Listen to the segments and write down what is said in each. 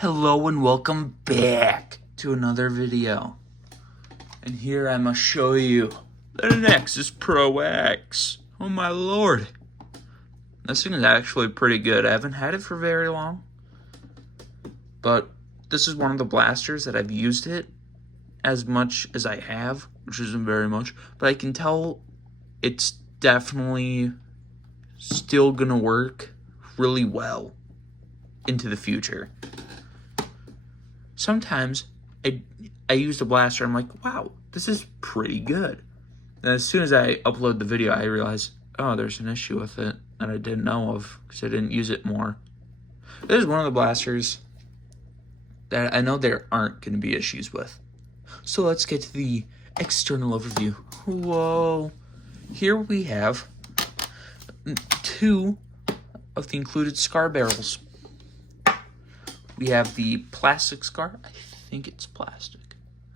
Hello and welcome back to another video. And here I must show you the Nexus Pro X. Oh my lord. This thing is actually pretty good. I haven't had it for very long. But this is one of the blasters that I've used it as much as I have, which isn't very much. But I can tell it's definitely still gonna work really well into the future. Sometimes I use the blaster, I'm like, wow, this is pretty good. And as soon as I upload the video, I realize, oh, there's an issue with it that I didn't know of because I didn't use it more. This is one of the blasters that I know there aren't going to be issues with. So let's get to the external overview. Whoa. Here we have 2 of the included scar barrels. We have the plastic scar. I think it's plastic.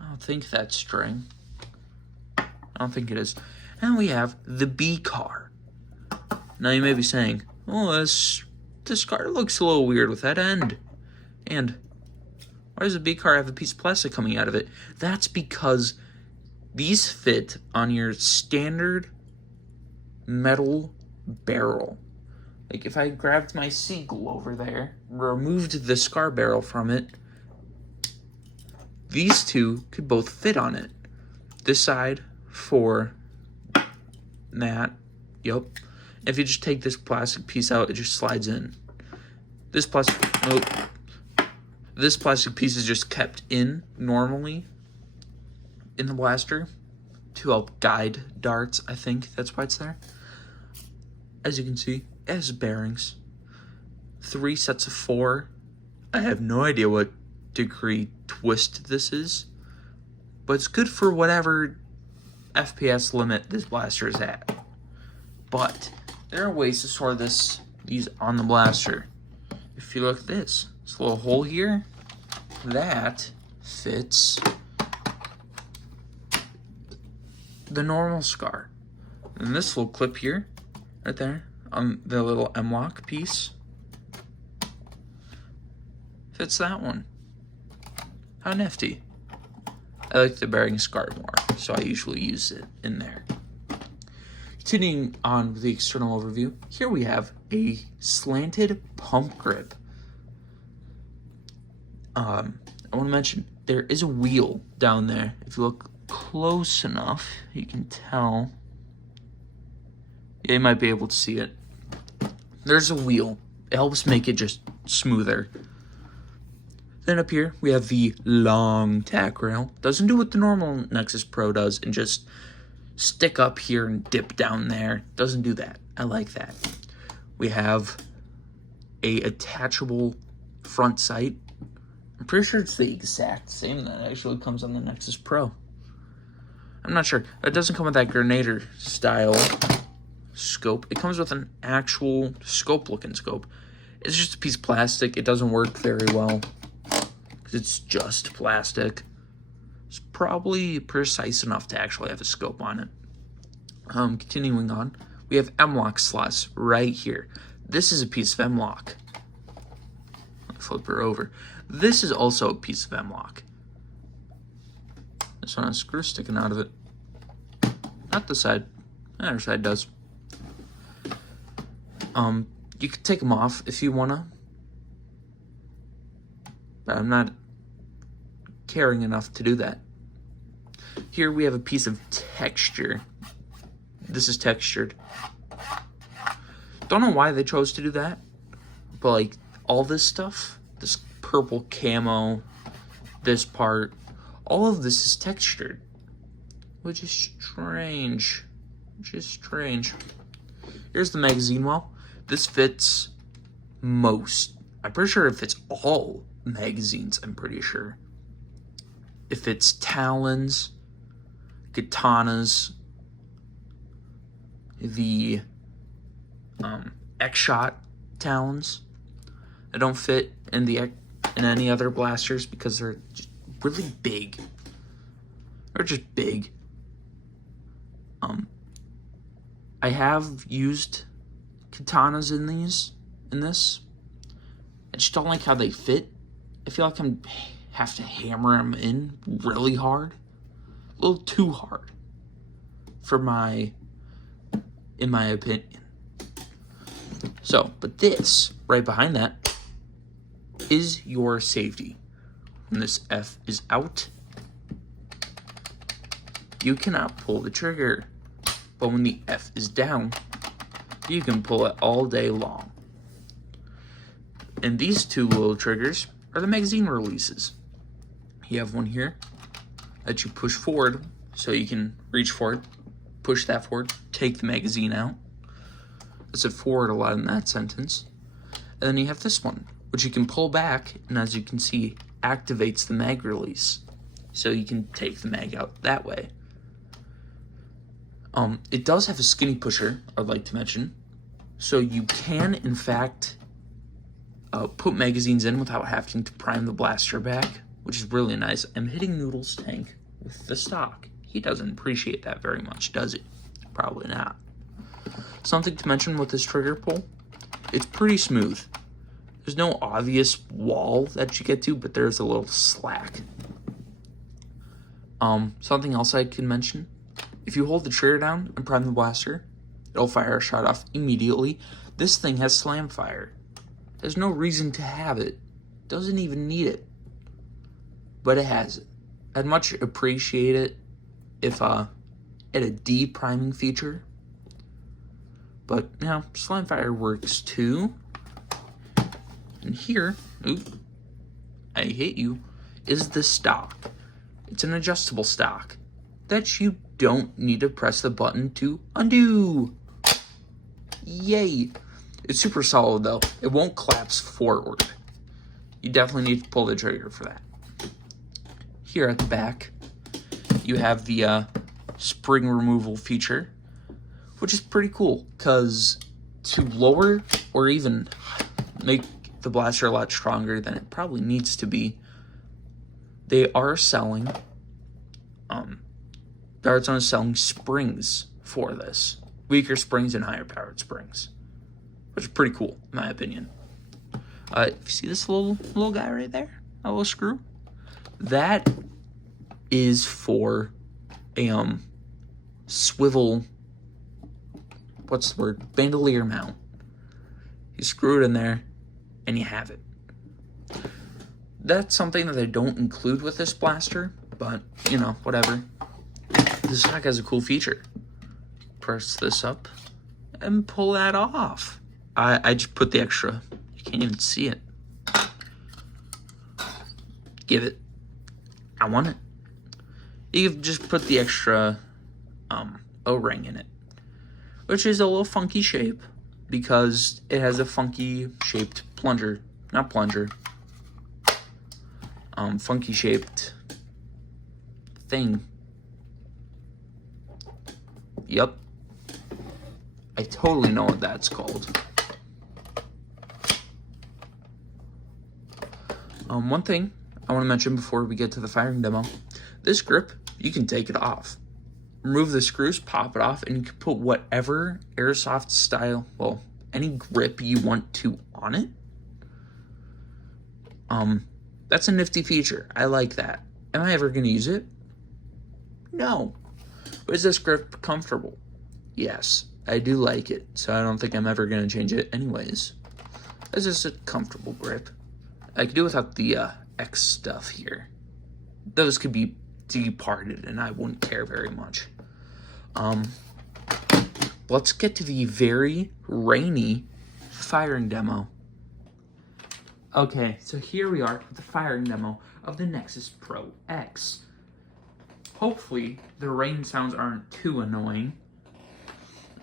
I don't think that's string. I don't think it is. And we have the B car. Now you may be saying, oh, this scar looks a little weird with that end. And why does the B car have a piece of plastic coming out of it? That's because these fit on your standard metal barrel. Like if I grabbed my Seagull over there, removed the scar barrel from it, these 2 could both fit on it. This side for that, yep. If you just take this plastic piece out, it just slides in. This plastic piece is just kept in normally in the blaster to help guide darts, I think that's why it's there. As you can see, it has bearings. 3 sets of 4. I have no idea what degree twist this is, but it's good for whatever FPS limit this blaster is at. But there are ways to store these on the blaster. If you look at this little hole here, that fits the normal scar. And this little clip here, right there, on the little M-lock piece, fits that one. How nifty. I like the bearing scar more, so I usually use it in there. Continuing on with the external overview, here we have a slanted pump grip. I want to mention, there is a wheel down there. If you look close enough, you can tell. Yeah, you might be able to see it. There's a wheel. It helps make it just smoother. Then up here, we have the long tack rail. Doesn't do what the normal Nexus Pro does and just stick up here and dip down there. Doesn't do that. I like that. We have a attachable front sight. I'm pretty sure it's the exact same that actually comes on the Nexus Pro. I'm not sure. It doesn't come with that Grenadier style scope. It comes with an actual scope-looking scope. It's just a piece of plastic. It doesn't work very well because it's just plastic. It's probably precise enough to actually have a scope on it. Continuing on, we have M-lock slots right here. This is a piece of M-lock. Flip her over. This is also a piece of M-lock. This one has a screw sticking out of it. Not the side. The other side does. You could take them off if you wanna, but I'm not caring enough to do that. Here we have a piece of texture. This is textured. Don't know why they chose to do that, but like all this stuff, this purple camo, this part, all of this is textured, which is strange. Here's the magazine well. This fits most. I'm pretty sure it fits all magazines, I'm pretty sure. It fits Talons, Katanas, the X-Shot Talons. They don't fit in any other blasters because they're just really big. They're just big. I have used katanas in this. I just don't like how they fit I feel like I'm have to hammer them in really hard, a little too hard in my opinion. So, but this right behind that is your safety. When this F is out, you cannot pull the trigger. But when the F is down, you can pull it all day long. And these two little triggers are the magazine releases. You have one here that you push forward so you can reach for it, push that forward, take the magazine out. I said forward a lot in that sentence. And then you have this one, which you can pull back, and as you can see, activates the mag release. So you can take the mag out that way. It does have a skinny pusher, I'd like to mention. So you can, in fact, put magazines in without having to prime the blaster back, which is really nice. I'm hitting Noodle's tank with the stock. He doesn't appreciate that very much, does he? Probably not. Something to mention with this trigger pull, it's pretty smooth. There's no obvious wall that you get to, but there's a little slack. Something else I can mention, if you hold the trigger down and prime the blaster, it'll fire a shot off immediately. This thing has slam fire. There's no reason to have it. Doesn't even need it. But it has it. I'd much appreciate it if it had a de-priming feature. But, you know, slam fire works too. And here, oop, I hit you, is the stock. It's an adjustable stock that you don't need to press the button to undo. Yay. It's super solid though. It won't collapse forward. You definitely need to pull the trigger for that. Here at the back, you have the spring removal feature, which is pretty cool because to lower or even make the blaster a lot stronger than it probably needs to be, they are selling Dart is selling springs for this. Weaker springs and higher powered springs. Which is pretty cool, in my opinion. If you see this little guy right there? A little screw? That is for a swivel, what's the word? Bandolier mount. You screw it in there and you have it. That's something that they don't include with this blaster, but, you know, whatever. This stock has a cool feature. Press this up and pull that off. I just put the extra, you can't even see it. Give it. I want it. You've just put the extra O-ring in it, which is a little funky shape because it has a funky shaped plunger, not plunger, funky shaped thing. Yep. I totally know what that's called. One thing I want to mention before we get to the firing demo, this grip, you can take it off. Remove the screws, pop it off, and you can put whatever airsoft style, well, any grip you want to on it. That's a nifty feature. I like that. Am I ever going to use it? No. But is this grip comfortable? Yes, I do like it, so I don't think I'm ever going to change it anyways. It's just a comfortable grip. I could do without the X stuff here. Those could be departed, and I wouldn't care very much. Let's get to the very rainy firing demo. Okay, so here we are with the firing demo of the Nexus Pro X. Hopefully, the rain sounds aren't too annoying.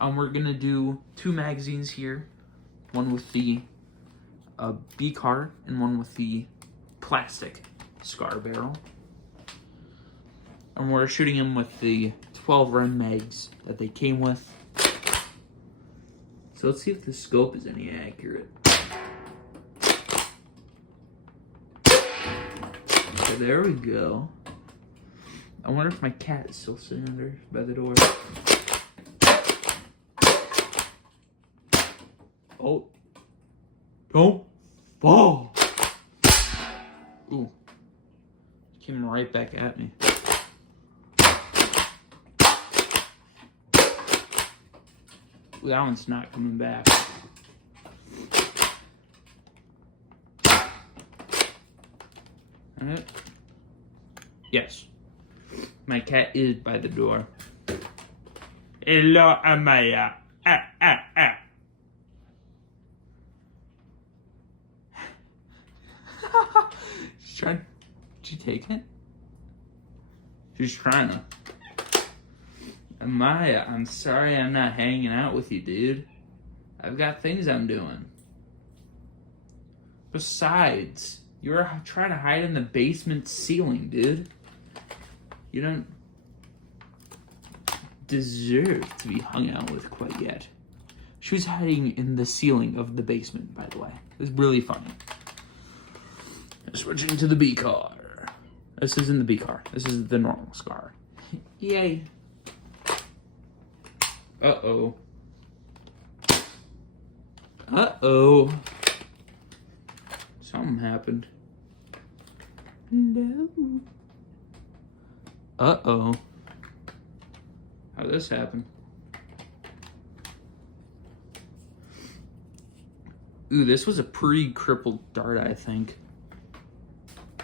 We're gonna do 2 magazines here, one with the B-car and one with the plastic scar barrel. And we're shooting them with the 12 Rem mags that they came with. So let's see if the scope is any accurate. So there we go. I wonder if my cat is still sitting under by the door. Oh. Don't fall. Ooh. Came right back at me. Ooh, that one's not coming back. Alright. Yes. My cat is by the door. Hello, Amaya. She's trying. Did you take it? She's trying to. Amaya, I'm sorry I'm not hanging out with you, dude. I've got things I'm doing. Besides, you're trying to hide in the basement ceiling, dude. You don't deserve to be hung out with quite yet. She was hiding in the ceiling of the basement, by the way. It was really funny. Switching to the B car. This isn't the B car. This is the normal car. Yay. Uh-oh. Uh-oh. Something happened. No. Uh-oh. How'd this happen? Ooh, this was a pretty crippled dart, I think.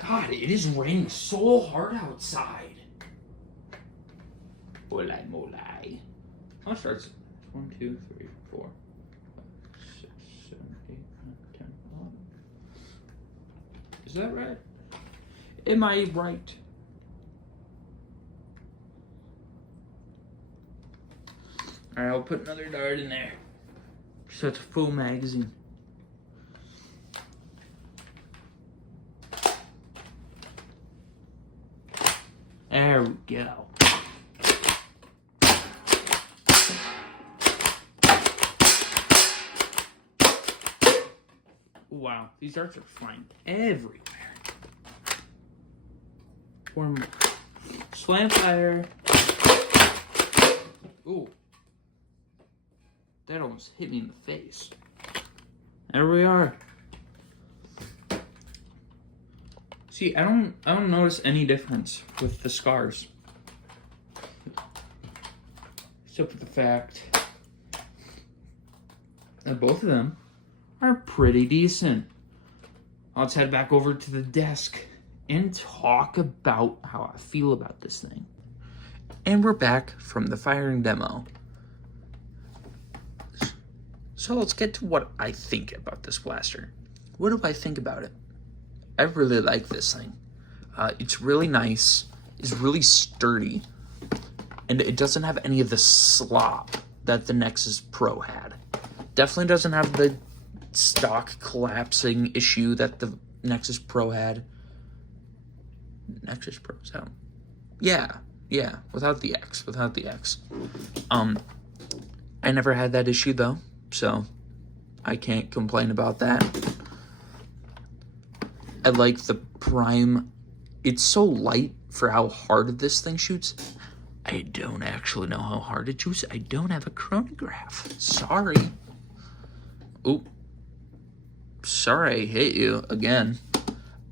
God, it is raining so hard outside. Molai, molai. How much starts? 1, 2, 3, 4, 5, 6, 7, 8, 9, 10, 11. Is that right? Am I right? Alright, I'll put another dart in there. So it's a full magazine. There we go. Wow, these darts are flying everywhere. One more. Slam fire. Ooh. That almost hit me in the face. There we are. See, I don't notice any difference with the scars. Except for the fact that both of them are pretty decent. Let's head back over to the desk and talk about how I feel about this thing. And we're back from the firing demo. So let's get to what I think about this blaster. What do I think about it? I really like this thing. It's really nice. It's really sturdy. And it doesn't have any of the slop that the Nexus Pro had. Definitely doesn't have the stock collapsing issue that the Nexus Pro had. Nexus Pro sound. Yeah, without the X. I never had that issue though, so I can't complain about that. I like the prime. It's so light for how hard this thing shoots. I don't actually know how hard it shoots. I don't have a chronograph. Sorry. Oop. Sorry I hit you again.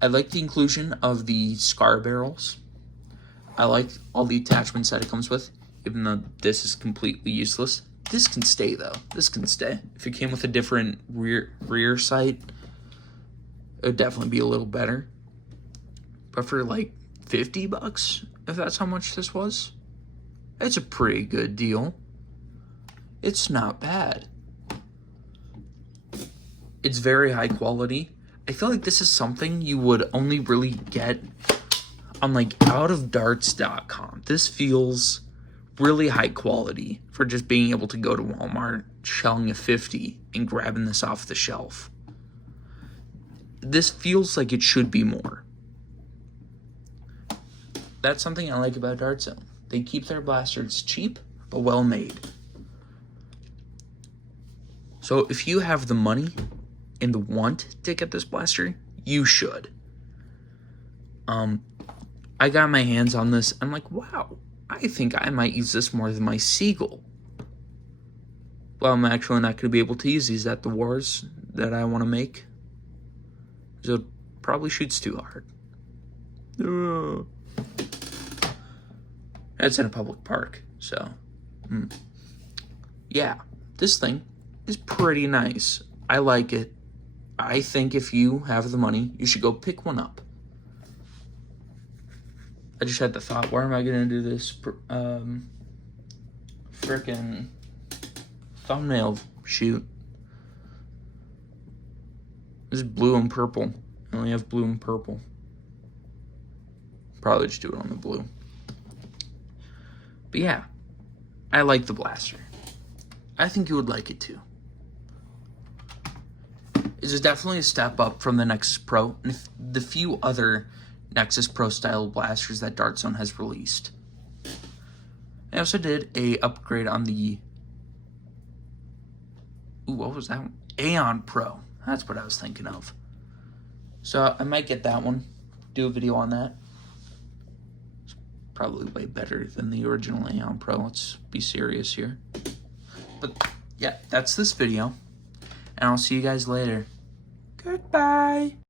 I like the inclusion of the scar barrels. I like all the attachments that it comes with, even though this is completely useless. This can stay though. This can stay. If it came with a different rear sight, it would definitely be a little better. But for like $50, if that's how much this was, it's a pretty good deal. It's not bad. It's very high quality. I feel like this is something you would only really get on like outofdarts.com. This feels really high quality for just being able to go to Walmart, shelling a 50 and grabbing this off the shelf. This feels like it should be more. That's something I like about Dart Zone. They keep their blasters cheap, but well made. So if you have the money and the want to get this blaster, you should. I got my hands on this. I'm like, wow, I think I might use this more than my Seagull. Well, I'm actually not going to be able to use these at the wars that I want to make. So it probably shoots too hard. It's in a public park, so yeah, this thing is pretty nice. I like it. I think if you have the money, you should go pick one up. I just had the thought, where am I gonna do this frickin' thumbnail shoot? This is blue and purple. I only have blue and purple. Probably just do it on the blue. But yeah, I like the blaster. I think you would like it too. It is definitely a step up from the Nexus Pro and the few other Nexus Pro style blasters that Dart Zone has released. I also did a upgrade on the, what was that one? Aeon Pro. That's what I was thinking of. So I might get that one, do a video on that. It's probably way better than the original Aeon Pro. Let's be serious here. But yeah, that's this video. And I'll see you guys later. Goodbye.